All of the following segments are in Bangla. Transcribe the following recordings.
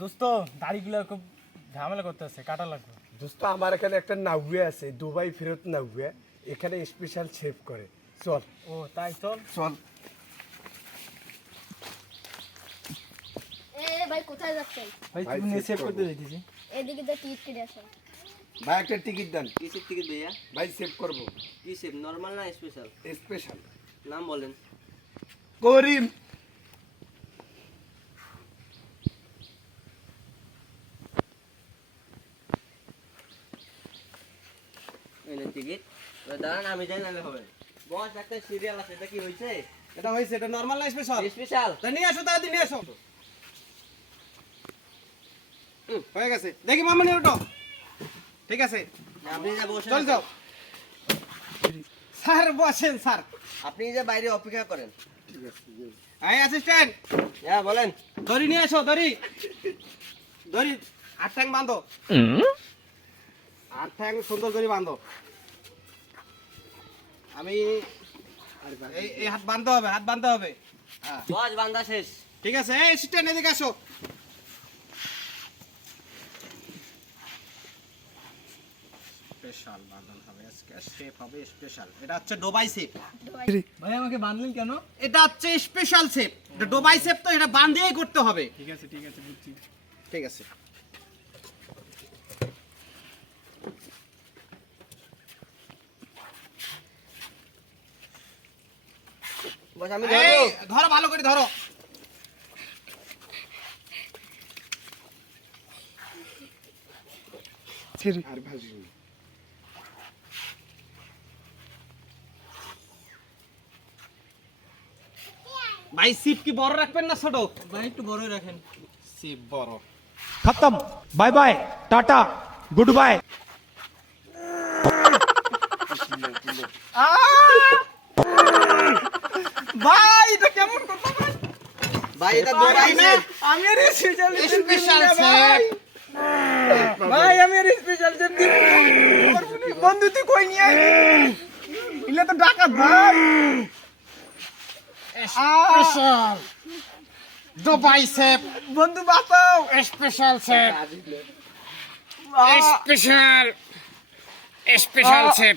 দোস্ত দাড়িগুলো খুব ঝামেলা করতেছে, কাটা লাগবে। দোস্ত আমার এখানে একটা নাউয়ে আছে, দুবাই ফেরত নাউয়ে, এখানে স্পেশাল শেভ করে। চল। ও তাই, চল চল। ভাই কোথায় যাচ্ছেন? ভাই, ভাই, তুমি save সেভ করবো। করতে দিতেছি। এদিকে তো টিকিট কেটে আসেন। ভাই একটা টিকিট দেন। কিসের টিকিট ভাইয়া? ভাই সেভ করব। কিসের, নর্মাল না স্পেশাল? স্পেশাল। নাম বলেন। করিম। এই নেন টিকিট। এবার দাঁড়ান, আমি যাই, নাহলে হবে না। বস, একটা সিরিয়াল আছে, এটা কি হয়েছে? এটা হয়েছে, এটা নরমাল না স্পেশাল? স্পেশাল। তা নিয়ে আসো, তাড়াতাড়ি নিয়ে আসো। হয়ে গেছে, দেখি মামনি ওটো। ঠিক আছে, আপনি যা বসেন। চল যাও। স্যার বসেন স্যার। আপনি যে বাইরে অপেক্ষা করেন। এই অ্যাসিস্ট্যান্ট, হ্যাঁ বলেন। দড়ি নিয়ে এসো, দড়ি। দড়ি, আট ঠ্যাং বাঁধো। আট ঠ্যাং সুন্দর করে বাঁধো। আমি এই হাত বাঁধতে হবে, হাত বাঁধতে হবে। হ্যাঁ, বস, বান্দা শেষ। ঠিক আছে। এই অ্যাসিস্ট্যান্ট, এদিকে আসো। স্পেশাল বাঁধন হবে আজকে, শেপ হবে স্পেশাল। এটা হচ্ছে ডোবাই শেপ। ভাই, আমাকে বাঁধলেন কেন? এটা হচ্ছে স্পেশাল শেপ। এটা ডোবাই শেপ, তো এটা বাঁধিয়েই করতে হবে। ঠিক আছে, বুঝছি। ঠিক আছে। বস, আমি এই, ধরবো। ধরো, ভালো করে ধরো। আর ভাজি। ভাই, সিপ কি বড় রাখবেন না ছোট? ভাই, একটু বড়ই রাখেন। সিপ বড়। खत्म। Bye bye, tata, good bye. ভাই, এটা কেমন কথা ভাই? ভাই, এটা দৌড়াই না। আমি আর স্পেশাল স্পেশাল শেপ। ভাই, আমি আর স্পেশাল শেপ দিব। বন্ধু, তুই কই নিয়ে আয়? ইলে তো ডাকাত ভাই। স্পেশাল ডোবাই শেপ। বন্ধু বাঁচাও। Special shape. Special special shape.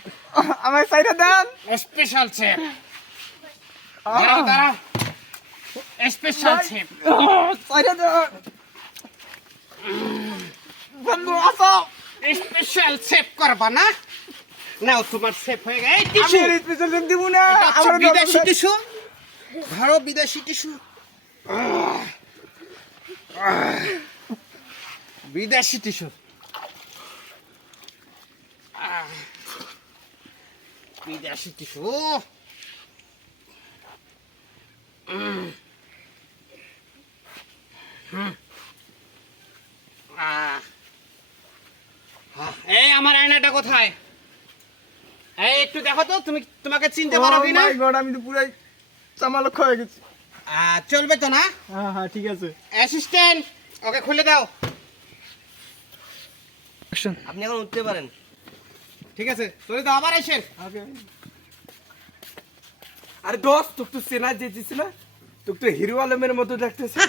আমার সাইডে দেন। Special shape. দাঁড়াও, দাঁড়াও। Special shape. সাইডে দেন। বন্ধু বাঁচাও। স্পেশাল শেপ করবা না? নাও, তোমার শেপ হয়ে গেছে। এই আমি টিস্যু, আর স্পেশাল শেপ দিব না। এটা হচ্ছে আমার বিদেশি টিস্যু। ধরো, বিদেশি টিস্যু। বিদেশি টিস্যু। বিদেশি টিস্যু। এই, আমার আয়নাটা কোথায়? এই, একটু দেখো তো, তোমাকে চিনতে পারো কিনা? মাই গড, আমি তো পুরাই চামালক হয়ে গেছি। চলবে তো না? হ্যাঁ হ্যাঁ, ঠিক আছে। অ্যাসিস্ট্যান্ট, ওকে খুলে দাও। আপনি এখন উঠতে পারেন। ঠিক আছে, চলে দাও। আবার এসেন। ওকে। আরে দোস্ত, তোকে তো চেনা যেতেছি না, তোকে তো হিরো আলমের মতো দেখতেছে।